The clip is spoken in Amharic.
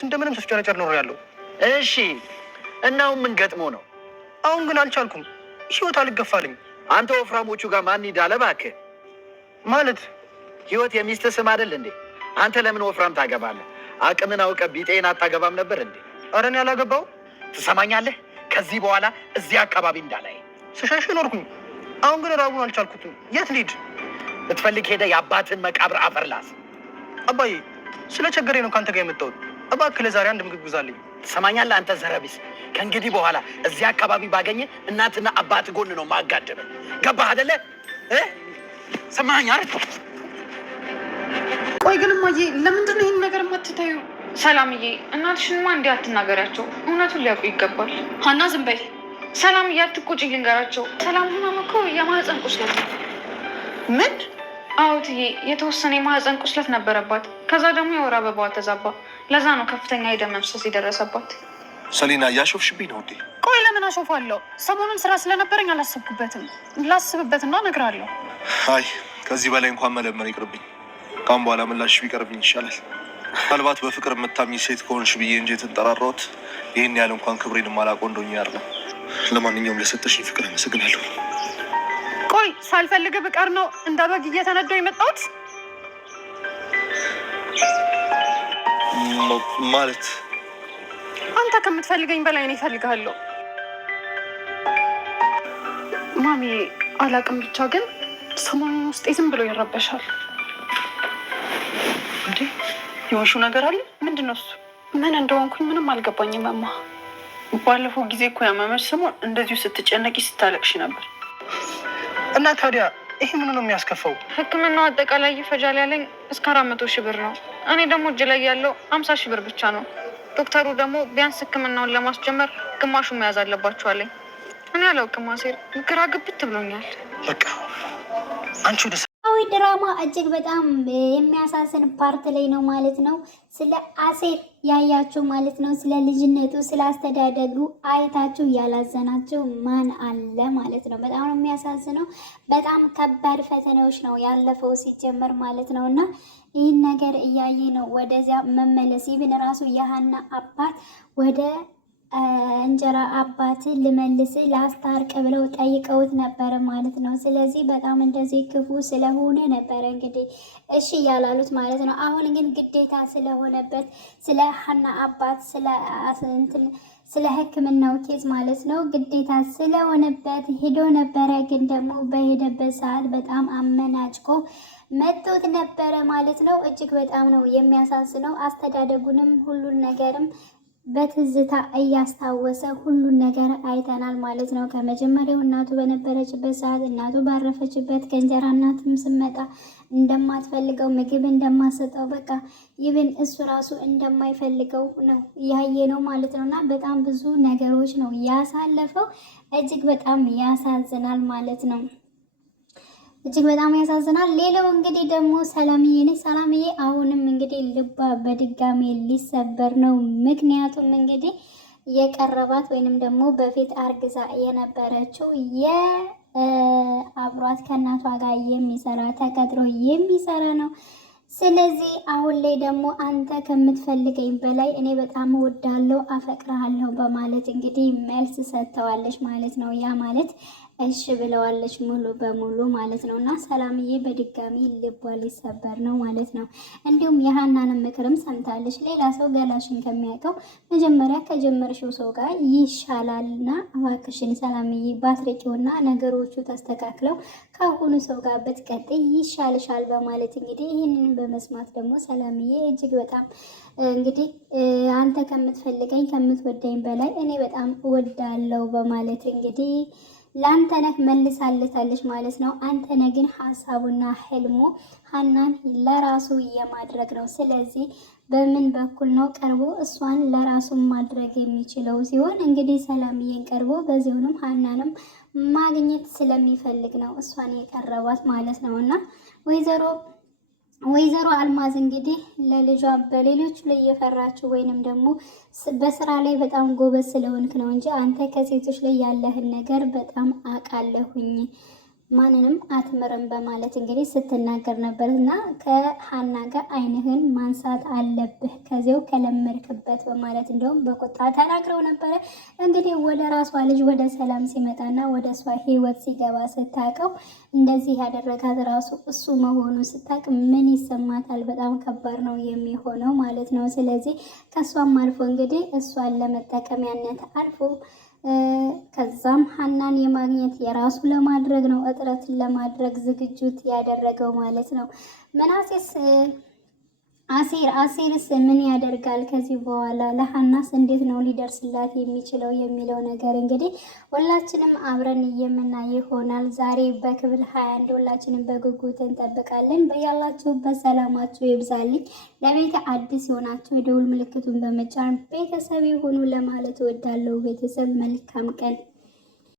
እንደምንም ስጨረጨር ኖር ያለው። እሺ እናው ምን ገጥሞ ነው? አሁን ግን አልቻልኩም። ህይወት አልገፋልኝ። አንተ ወፍራሞቹ ጋር ማን ይዳለ እባክህ? ማለት ህይወት የሚስት ስም አይደል እንዴ? አንተ ለምን ወፍራም ታገባለህ? አቅምን አውቀ ቢጤን አታገባም ነበር እንዴ? ኧረ እኔ አላገባው። ትሰማኛለህ? ከዚህ በኋላ እዚህ አካባቢ እንዳላይ ስሸሽ ኖርኩኝ። አሁን ግን ራቡን አልቻልኩትም። የት ልሂድ? ብትፈልግ ሄደ የአባትን መቃብር አፈርላስ። አባዬ ስለ ቸገሬ ነው ከአንተ ጋር የመጣሁት። እባክህ ለዛሬ አንድ ምግብ ግዛልኝ። ትሰማኛለህ? አንተ ዘረቢስ፣ ከእንግዲህ በኋላ እዚህ አካባቢ ባገኘ እናትና አባት ጎን ነው ማጋደበ። ገባህ አይደለ? ሰማኸኝ አይደል? ቆይ ግን እማዬ ለምንድን ነው ይህን ነገር የማትታዩ? ሰላምዬ እናትሽንማ እንዲህ አትናገሪያቸው። እውነቱን ሊያውቁ ይገባል። ሀና ዝም በይ። ሰላምዬ አትቆጪ፣ ልንገራቸው። ሰላም ህመም እኮ የማህፀን ቁስለት ነው። ምን? አዎ እትዬ፣ የተወሰነ የማህፀን ቁስለት ነበረባት። ከዛ ደግሞ የወር አበባዋ ተዛባ። ለዛ ነው ከፍተኛ የደም መፍሰስ የደረሰባት። ሰሊና እያሾፍሽብኝ ነው እንዴ? ቆይ ለምን አሾፋለሁ? ሰሞኑን ስራ ስለነበረኝ አላሰብኩበትም። ላስብበትና እነግርሃለሁ። አይ ከዚህ በላይ እንኳን መለመን ይቅርብኝ። ካሁን በኋላ ምላሽ ቢቀርብኝ ይሻላል። ምናልባት በፍቅር የምታምኝ ሴት ከሆንሽ ብዬ እንጂ የተንጠራራሁት ይህን ያህል እንኳን ክብሬን ማላውቀው እንደሆነ አይደለም። ለማንኛውም ለሰጠሽኝ ፍቅር አመሰግናለሁ። ቆይ ሳልፈልግ ብቀር ነው እንደ በግ እየተነዳሁ የመጣሁት? ማለት አንተ ከምትፈልገኝ በላይ እኔ እፈልግሃለሁ። ማሚ አላቅም፣ ብቻ ግን ሰሞኑን ውስጤ ዝም ብሎ ይረበሻል። እንዴ የሆንሽው ነገር አለ? ምንድን ነው እሱ? ምን እንደሆንኩኝ ምንም አልገባኝም እማ። ባለፈው ጊዜ እኮ ያመመሽ ሰሞን እንደዚሁ ስትጨነቂ ስታለቅሽ ነበር። እና ታዲያ ይሄ ምን ነው የሚያስከፋው? ሕክምናው አጠቃላይ ይፈጃል ያለኝ እስከ 400 ሺህ ብር ነው። እኔ ደግሞ እጅ ላይ ያለው 50 ሺህ ብር ብቻ ነው። ዶክተሩ ደግሞ ቢያንስ ሕክምናውን ለማስጀመር ግማሹን መያዝ አለባችሁ አለኝ። እኔ አላውቅም አሴር፣ ግራ ግብት ብሎኛል። በቃ አንቺ ወደ ኖላዊ ድራማ እጅግ በጣም የሚያሳዝን ፓርት ላይ ነው ማለት ነው። ስለ አሴር ያያችሁ ማለት ነው። ስለ ልጅነቱ ስለ አስተዳደጉ አይታችሁ ያላዘናችሁ ማን አለ ማለት ነው። በጣም ነው የሚያሳዝነው። በጣም ከባድ ፈተናዎች ነው ያለፈው ሲጀመር ማለት ነው። እና ይህን ነገር እያየ ነው ወደዚያ መመለስ ይብን ራሱ የሀና አባት ወደ እንጀራ አባት ልመልስ ላስታርቅ ብለው ጠይቀውት ነበረ ማለት ነው። ስለዚህ በጣም እንደዚህ ክፉ ስለሆነ ነበረ እንግዲህ እሺ ያላሉት ማለት ነው። አሁን ግን ግዴታ ስለሆነበት ስለ ሀና አባት ስለ ሕክምናው ኬዝ ማለት ነው ግዴታ ስለሆነበት ሄዶ ነበረ። ግን ደግሞ በሄደበት ሰዓት በጣም አመናጭቆ መጥቶት ነበረ ማለት ነው። እጅግ በጣም ነው የሚያሳዝነው። አስተዳደጉንም ሁሉን ነገርም በትዝታ እያስታወሰ ሁሉን ነገር አይተናል ማለት ነው። ከመጀመሪያው እናቱ በነበረችበት ሰዓት እናቱ ባረፈችበት ከእንጀራ እናትም ስመጣ እንደማትፈልገው ምግብ እንደማሰጠው በቃ ይብን እሱ ራሱ እንደማይፈልገው ነው ያየ ነው ማለት ነው። እና በጣም ብዙ ነገሮች ነው ያሳለፈው። እጅግ በጣም ያሳዝናል ማለት ነው። እጅግ በጣም ያሳዝናል። ሌላው እንግዲህ ደግሞ ሰላምዬ አሁንም እንግዲህ ልባ በድጋሚ ሊሰበር ነው። ምክንያቱም እንግዲህ የቀረባት ወይንም ደግሞ በፊት አርግዛ የነበረችው የአብሯት ከእናቷ ጋር የሚሰራ ተቀጥሮ የሚሰራ ነው። ስለዚህ አሁን ላይ ደግሞ አንተ ከምትፈልገኝ በላይ እኔ በጣም እወዳለሁ፣ አፈቅርሃለሁ በማለት እንግዲህ መልስ ሰጥተዋለች ማለት ነው። ያ ማለት እሺ ብለዋለች ሙሉ በሙሉ ማለት ነው። እና ሰላምዬ በድጋሚ ልቧ ሊሰበር ነው ማለት ነው። እንዲሁም የሀናንም ምክርም ሰምታለች። ሌላ ሰው ገላሽን ከሚያውቀው መጀመሪያ ከጀመርሽው ሰው ጋር ይሻላልና እባክሽን ሰላምዬ ባትርቂውና ነገሮቹ ተስተካክለው ከአሁኑ ሰው ጋር ብትቀጥይ ይሻልሻል በማለት እንግዲህ ይህንን በመስማት ደግሞ ሰላምዬ እጅግ በጣም እንግዲህ አንተ ከምትፈልገኝ ከምትወደኝ በላይ እኔ በጣም እወዳለሁ በማለት እንግዲህ ለአንተነህ መልሳለታለች ማለት ነው። አንተነህ ግን ሀሳቡና ህልሙ ሀናን ለራሱ የማድረግ ነው። ስለዚህ በምን በኩል ነው ቀርቦ እሷን ለራሱ ማድረግ የሚችለው ሲሆን እንግዲህ ሰላምዬን ቀርቦ በዚሁንም ሀናንም ማግኘት ስለሚፈልግ ነው እሷን የቀረባት ማለት ነው። እና ወይዘሮ አልማዝ እንግዲህ ለልጇ በሌሎች ላይ የፈራችው ወይንም ደግሞ በስራ ላይ በጣም ጎበዝ ስለሆንክ ነው እንጂ አንተ ከሴቶች ላይ ያለህን ነገር በጣም አውቃለሁኝ ማንንም አትምርም በማለት እንግዲህ ስትናገር ነበር። እና ከሀና ጋር አይንህን ማንሳት አለብህ ከዚያው ከለመድክበት በማለት እንደውም በቁጣ ተናግረው ነበረ። እንግዲህ ወደ ራሷ ልጅ ወደ ሰላም ሲመጣና ወደ እሷ ህይወት ሲገባ ስታውቀው እንደዚህ ያደረጋት ራሱ እሱ መሆኑን ስታውቅ ምን ይሰማታል? በጣም ከባድ ነው የሚሆነው ማለት ነው። ስለዚህ ከእሷም አልፎ እንግዲህ እሷን ለመጠቀሚያነት አልፎ ከዛም ሀናን የማግኘት የራሱ ለማድረግ ነው እጥረትን ለማድረግ ዝግጁት ያደረገው ማለት ነው። ምናሴስ አሴርስ ምን ያደርጋል ከዚህ በኋላ? ለሀናስ እንዴት ነው ሊደርስላት የሚችለው የሚለው ነገር እንግዲህ ሁላችንም አብረን የምናይ ይሆናል። ዛሬ በክፍል 21 ሁላችንም በጉጉት እንጠብቃለን። በያላችሁበት ሰላማችሁ ይብዛልኝ። ለቤት አዲስ የሆናችሁ የደውል ምልክቱን በመጫን ቤተሰብ ይሁኑ ለማለት እወዳለሁ። ቤተሰብ መልካም ቀን